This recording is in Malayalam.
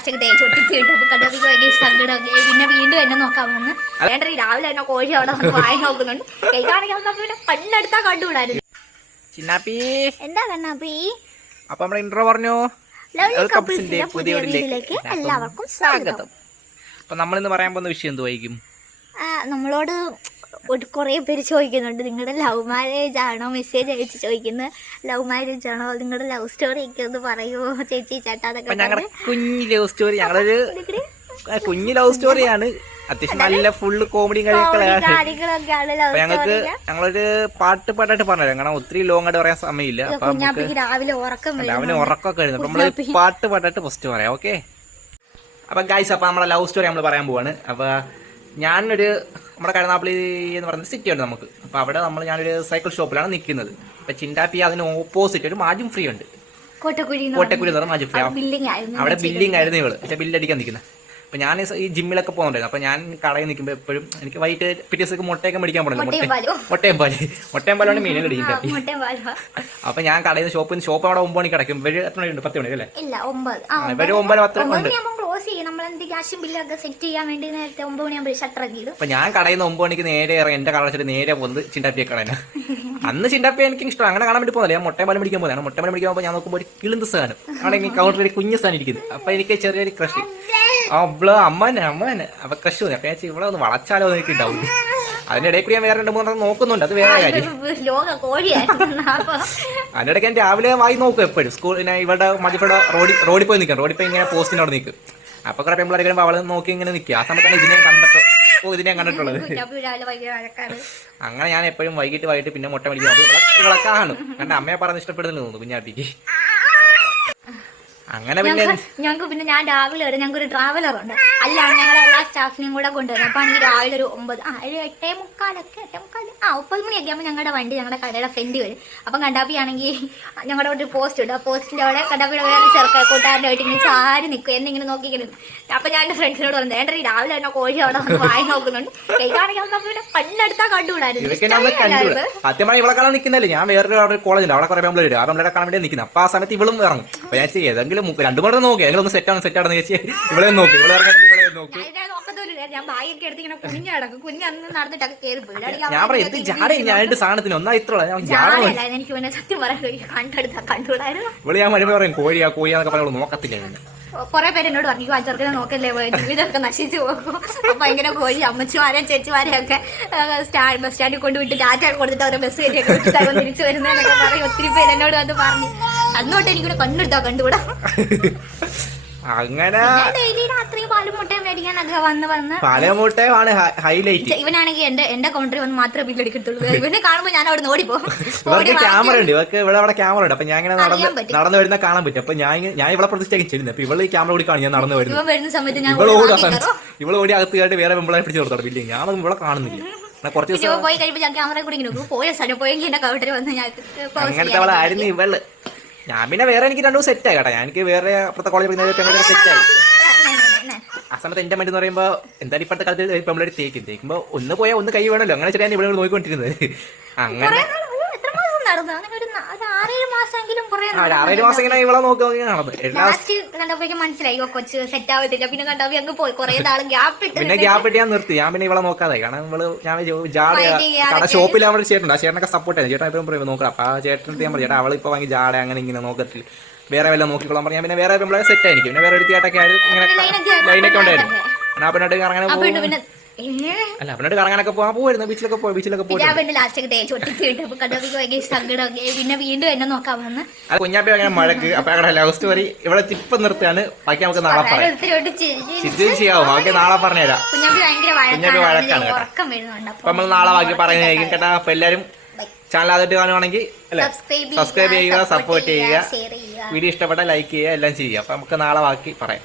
ലാസ്റ്റ് തേച്ച് ഒട്ടിച്ച് കിട്ടും. കണ്ടോപ്പിക്ക് ഭയങ്കര സങ്കടമൊക്കെ. പിന്നെ വീണ്ടും എന്നെ നോക്കാൻ വന്ന് വേണ്ട രാവിലെ തന്നെ കോഴി അവിടെ വായി നോക്കുന്നുണ്ട്. കൈകാണിക്കാൻ കണ്ണെടുത്താ കണ്ടുകൂടായിരുന്നു. എന്താ കണ്ണാപ്പി? അപ്പൊ നമ്മുടെ ഇന്റർവ്യൂ പറഞ്ഞു പുതിയ വീട്ടിലേക്ക് എല്ലാവർക്കും സ്വാഗതം. അപ്പൊ നമ്മളിന്ന് പറയാൻ പോകുന്ന വിഷയം എന്തുവായിരിക്കും? നമ്മളോട് കുറേ പേര് ചോദിക്കുന്നുണ്ട്, നിങ്ങളുടെ ലവ് മാരേജ് ആണോ? മെസ്സേജ് അയച്ച് ചോദിക്കുന്നത് ലവ് മാരേജ് ആണോ, നിങ്ങളുടെ ലവ് സ്റ്റോറി ഒക്കെ ഒന്ന് പറയുമോ ചേച്ചി ചേട്ടാ? അതൊക്കെ ഞങ്ങളുടെ കുഞ്ഞു ലവ് സ്റ്റോറി, ഞങ്ങളൊരു കുഞ്ഞു ലവ് സ്റ്റോറിയാണ്. അത്യാവശ്യം നല്ല ഫുള്ള് കോമഡിയും കാര്യങ്ങളൊക്കെയാണ്. ഞങ്ങളൊരു പാട്ടായിട്ട് പറഞ്ഞുതരാം, കാരണം ഒത്തിരി ലോങ് ആയിട്ട് പറയാൻ സമയമില്ല. രാവിലെ ഉറക്കമൊക്കെ എഴുതും. അപ്പൊ നമ്മള് പാട്ടായിട്ട് ഫസ്റ്റ് പറയാം. ഓക്കെ, അപ്പൊ ഗൈസ്, അപ്പൊ നമ്മളെ ലവ് സ്റ്റോറി നമ്മൾ പറയാൻ പോവാണ്. അപ്പൊ ഞാനൊരു നമ്മുടെ കരുനാപ്പള്ളി എന്ന് പറയുന്ന സിറ്റി ഉണ്ട് നമുക്ക്. അപ്പൊ അവിടെ ഞാനൊരു സൈക്കിൾ ഷോപ്പിലാണ് നിൽക്കുന്നത്. അപ്പൊ ചിൻഡാപ്പി അതിന് ഓപ്പോസിറ്റ് ഒരു മാജിം ഫ്രീ ഉണ്ട്, കോട്ടക്കുഴി എന്ന് പറഞ്ഞ മാജിം ഫ്രീ. അവിടെ ബില്ലിംഗ് ആയിരുന്നു ഇവള്, പക്ഷെ ബില്ലടിക്കാൻ നിൽക്കുന്നത്. അപ്പൊ ഞാൻ ഈ ജിമ്മിലൊക്കെ പോകുന്നുണ്ടായിരുന്നു. അപ്പൊ ഞാൻ കടയിൽ നിൽക്കുമ്പോൾ എപ്പോഴും എനിക്ക് വൈകിട്ട് പിറ്റേ ദിവസം മുട്ടയൊക്കെ മേടിക്കാൻ പോകണല്ലോ. മുട്ടയും പാലാണ് മീനുകൾ അടിക്കുന്നത്. അപ്പൊ ഞാൻ കടയിൽ നിന്ന് ഷോപ്പ് അവിടെ 9 മണിക്ക് കിടക്കും. ഇവര് എത്ര മണിയുണ്ട്? 10 മണി അല്ലേ? ഇവര് 9-10 അപ്പൊ ഞാൻ കടയിൽ നിന്ന് 9 മണിക്ക് നേരെ ഇറങ്ങി എന്റെ കട വെച്ചിട്ട് നേരെ പോകുന്നത് ചിണ്ടാപ്പിയെ കടന. അന്ന് ചിണ്ടാപ്പിയെ എനിക്ക് ഇഷ്ടം, അങ്ങനെ കാണാൻ വേണ്ടി പോകുന്നില്ല. ഞാൻ മുട്ടയും പാലും മേടിക്കാൻ പോകുന്നത്. മുട്ടയും പാലും മേടിക്കാൻ പോകുമ്പോൾ ഞാൻ നോക്കുമ്പോൾ ഒരു കിളിന്ത് സാധനം അവിടെ കൗണ്ടറിൽ ഒരു കുഞ്ഞു സാധനം ഇരിക്കുന്നത്. അപ്പൊ എനിക്ക് ചെറിയൊരു ക്രഷ്, അവള് അമ്മനെ അപ്പൊ ക്രഷ് തോന്നി. അപ്പൊ ഞാൻ ഇവിടെ ഒന്ന് വളച്ചാലോ എനിക്ക് ഉണ്ടാവും. അതിനിടയിൽ കൂടി ഞാൻ വേറെ 2-3 നോക്കുന്നുണ്ട്, അത് വേറെ കാര്യം. അതിനിടയ്ക്ക് ഞാൻ രാവിലെ വായി നോക്കും എപ്പോഴും. ഇവിടെ മതിപ്പുഴ റോഡിൽ പോയി നിൽക്കാം. റോഡിൽ പോയി ഇങ്ങനെ പോസ്റ്റിന്റെ അവിടെ നിൽക്കും. അപ്പൊ കുറെ പെമ്പിളായിരിക്കും അവള് നോക്കി ഇങ്ങനെ നിൽക്കുക. ആ സമയത്താണ് ഇതിനെ കണ്ടിട്ടുള്ളത്. അങ്ങനെ ഞാൻ എപ്പോഴും വൈകിട്ട് പിന്നെ മുട്ട മേടിക്കും. ഇവളെ കാണും, കാരണം അമ്മയെ പറഞ്ഞ് ഇഷ്ടപ്പെടുന്നില്ല തോന്നുന്നു കുഞ്ഞാപ്പിക്ക്. അങ്ങനെ ഞങ്ങൾക്ക് പിന്നെ ഞാൻ രാവിലെ വരെ ഞങ്ങൾക്ക് ഒരു ട്രാവലർ ഉണ്ട്. അല്ലാണ്ട് ഞങ്ങളെ എല്ലാ സ്റ്റാഫിനെയും കൂടെ കൊണ്ടുവരും. അപ്പൊ ആണെങ്കിൽ രാവിലെ ഒരു 8:45 30 മണിയൊക്കെ ആകുമ്പോൾ ഞങ്ങളുടെ വണ്ടി ഞങ്ങളുടെ കടയുടെ ഫ്രണ്ട് വരും. അപ്പം കണ്ടാപ്പി ആണെങ്കിൽ ഞങ്ങളുടെ ഒരു പോസ്റ്റ് ഉണ്ട്. ആ പോസ്റ്റിന്റെ അവിടെ കണ്ടാപ്പിയുടെ വേറെ ചെറുക്ക കൂട്ടുകാരുടെ ആയിട്ട് ഇങ്ങനെ ചാരി നിൽക്കും, എന്നിങ്ങനെ നോക്കിക്കുന്നു. അപ്പൊ ഞാൻ എന്റെ ഫ്രണ്ട്സിനോട് പറഞ്ഞു, വേണ്ട രാവിലെ തന്നെ കോഴി അവിടെ വായി നോക്കുന്നുണ്ട്. കൈകാണിക്കാൻ കണ്ണെടുത്താ കണ്ടുകൂടായിരുന്നു. സത്യമായി ഇവളെ കാണാൻ നിൽക്കുന്നില്ല. ഞാൻ വേറൊരു കോളേജുണ്ട്, അവിടെ കുറെ പെമ്പിളെ വരും. ആ പെമ്പിളെ കാണാൻ വേണ്ടി നിൽക്കുന്നത്. അപ്പൊ ആ സമയത്ത് ഇവളും ഇറങ്ങും. അപ്പൊ ഞാൻ ഏതെങ്കിലും 2 മണി നോക്കി അതിലൊന്ന് സെറ്റാണെന്ന് ചേച്ചി ഇവളെ നോക്കി, ഇവളെ നോക്കി. ഞാൻ ബാഗൊക്കെ എടുത്ത് ഇങ്ങനെ കുഞ്ഞു കിടക്കും. കുഞ്ഞന്ന് നടന്നിട്ടൊക്കെ കയറി പോയി. ഞാൻ പറയാം ഞാൻ സാധനത്തിന് ഒന്നാ ഇത്ര എനിക്ക് പിന്നെ സത്യം പറയാൻ കണ്ടെടുത്താ കണ്ടുകൂടായിരുന്നു. ഇവിടെ ഞാൻ മഴ പറയും കോഴിയാന്നൊക്കെ പറയുള്ളൂ, നോക്കത്തില്ല. കുറെ പേര് എന്നോട് പറഞ്ഞു, അഞ്ചർക്കിനെ നോക്കല്ലേ, ജീവിതമൊക്കെ നശിച്ചു പോകും. അപ്പൊ ഇങ്ങനെ കോഴി അമ്മച്ചുമാരെയും ചേച്ചിമാരെയും ഒക്കെ ബസ് സ്റ്റാൻഡിൽ കൊണ്ടുവിട്ട് ടാറ്റ കൊടുത്തിട്ട് അവരെ ബസ് കയറ്റിയൊക്കെ വിട്ടിട്ടാകും തിരിച്ചു വരുന്നതെന്നൊക്കെ പറയും. ഒത്തിരി പേര് എന്നോട് അത് പറഞ്ഞു. അന്നോട്ട് എനിക്കിവിടെ കണ്ടെടുത്താ കണ്ടുകൂടാ. അങ്ങനെ ഡെയിലി രാത്രി പാലും മുട്ടയും മേടിക്കാനൊക്കെ വന്ന് പാലമുട്ടയാണ് ഹൈലൈറ്റ്. ഇവനാണെങ്കിൽ എന്റെ കൗണ്ടറിൽ വന്ന് മാത്രമേ ബില്ലടിക്കത്തുള്ളൂ. ഇവനെ കാണുമ്പോൾ ഞാൻ അവിടെ ഓടിപ്പോകും. ഇവർക്ക് ക്യാമറ ഉണ്ട്, ഇവർക്ക് ഇവിടെ അവിടെ ക്യാമറ ഉണ്ട്. അപ്പൊ ഞാൻ ഇങ്ങനെ നടന്നു വരുന്ന കാണാൻ പറ്റും. അപ്പൊ ഞാൻ ഇവിടെ പ്രതിഷ്ഠയ്ക്ക് ചെയ്യുന്നത്. അപ്പൊ ഇവള് ക്യാമറ കൂടി കാണും ഞാൻ നടന്നു വരുന്ന സമയത്ത്. ഇവള് ഓടി അകത്ത് കേട്ട് വേറെ പെമ്പിളെ പിടിച്ച് കൊടുത്തോട്ടെ ബില്ലിങ്. ഞാൻ ഇവിടെ കാണുന്നില്ല. കുറച്ച് ദിവസം പോയി കഴിയുമ്പോൾ ഞാൻ ക്യാമറ കൂടി ഇങ്ങനെ പോയ സ്ഥലം പോയെങ്കിൽ എന്റെ കൗണ്ടറിൽ വന്ന് ഞാൻ അങ്ങനത്തെ അവളായിരുന്നു ഇവള്. ഞാൻ പിന്നെ വേറെ എനിക്ക് 2 സെറ്റ് ആയി കേട്ടോ. എനിക്ക് വേറെ അപ്പുറത്തെ കോളേജിൽ സെറ്റ് ആയി. ആ സമയത്ത് എന്റെ മറ്റെന്ന് പറയുമ്പോ എന്തായാലും ഇപ്പോഴത്തെ കാലത്ത് പെമ്പിളേട് തേക്കുമ്പോ ഒന്ന് പോയാൽ ഒന്ന് കൈ വേണമല്ലോ. അങ്ങനെ ചെറിയ ഇവിടെ നോക്കിക്കൊണ്ടിരുന്നത്. അങ്ങനെ 6-7 മാസം ഇങ്ങനെ ഇവളെ നോക്കി നടന്നു. മനസ്സിലായി കൊച്ചു സെറ്റ് ആവത്തില്ല. പിന്നെ കണ്ടാവി അങ്ങ് പോയി കുറെ നാളും ഗ്യാപ്പ് ഇട്ട് ഞാൻ നിർത്തി. ഞാൻ പിന്നെ ഇവളെ നോക്കാതായി. കാരണം ഇവള് ഞാൻ ഷോപ്പിൽ അവിടെ ചേട്ടനുണ്ട്. ആ ചേട്ടനൊക്കെ സപ്പോർട്ട് ചെയ്തു. ചേട്ടൻ എപ്പോഴും പറയും നോക്കാം. അപ്പൊ ആ ചേട്ടൻ ഞാൻ പറയും, ചേട്ടാ അവൾ ഇപ്പൊ വാങ്ങി ജാട അങ്ങനെ ഇങ്ങനെ നോക്കത്തില്ല, വേറെ വല്ല നോക്കിക്കോളാൻ പറഞ്ഞാൽ പിന്നെ വേറെ പെമ്പിളെ സെറ്റ് ആയിരിക്കും. പിന്നെ വേറെ ഒരു തിയേറ്ററൊക്കെ ആയിരുന്നു, ഇങ്ങനെ ലൈനൊക്കെ ഉണ്ടായിരുന്നു. ആ പെണ്ണായിട്ട് അങ്ങനെ അല്ല അവനോട് കറങ്ങാനൊക്കെ പോവായിരുന്നു. ബീച്ചിലൊക്കെ പോയി പിന്നെ വീണ്ടും എന്നെ നോക്കാൻ വന്ന് കുഞ്ഞാപ്പി അങ്ങനെ മഴക്ക്. അപ്പൊ ഞങ്ങളുടെ ലവ് സ്റ്റോറി ഇവിടെ ഇപ്പം നിർത്തുകയാണ്. ബാക്കി നമുക്ക് നാളെ പറയാം. ചെയ്യാവും, ബാക്കി നാളെ പറഞ്ഞുതരാം. കുഞ്ഞാപ്പി വഴക്കാണ് കേട്ടോ. അപ്പൊ നമ്മൾ നാളെ ബാക്കി പറയുന്നതായിരിക്കും കേട്ടാ. അപ്പൊ എല്ലാരും ചാനൽ ആദ്യമായിട്ട് കാണുവാണെങ്കിൽ സബ്സ്ക്രൈബ് ചെയ്യുക, സപ്പോർട്ട് ചെയ്യുക, വീഡിയോ ഇഷ്ടപ്പെട്ട ലൈക്ക് ചെയ്യുക, എല്ലാം ചെയ്യുക. അപ്പൊ നമുക്ക് നാളെ ബാക്കി പറയാം.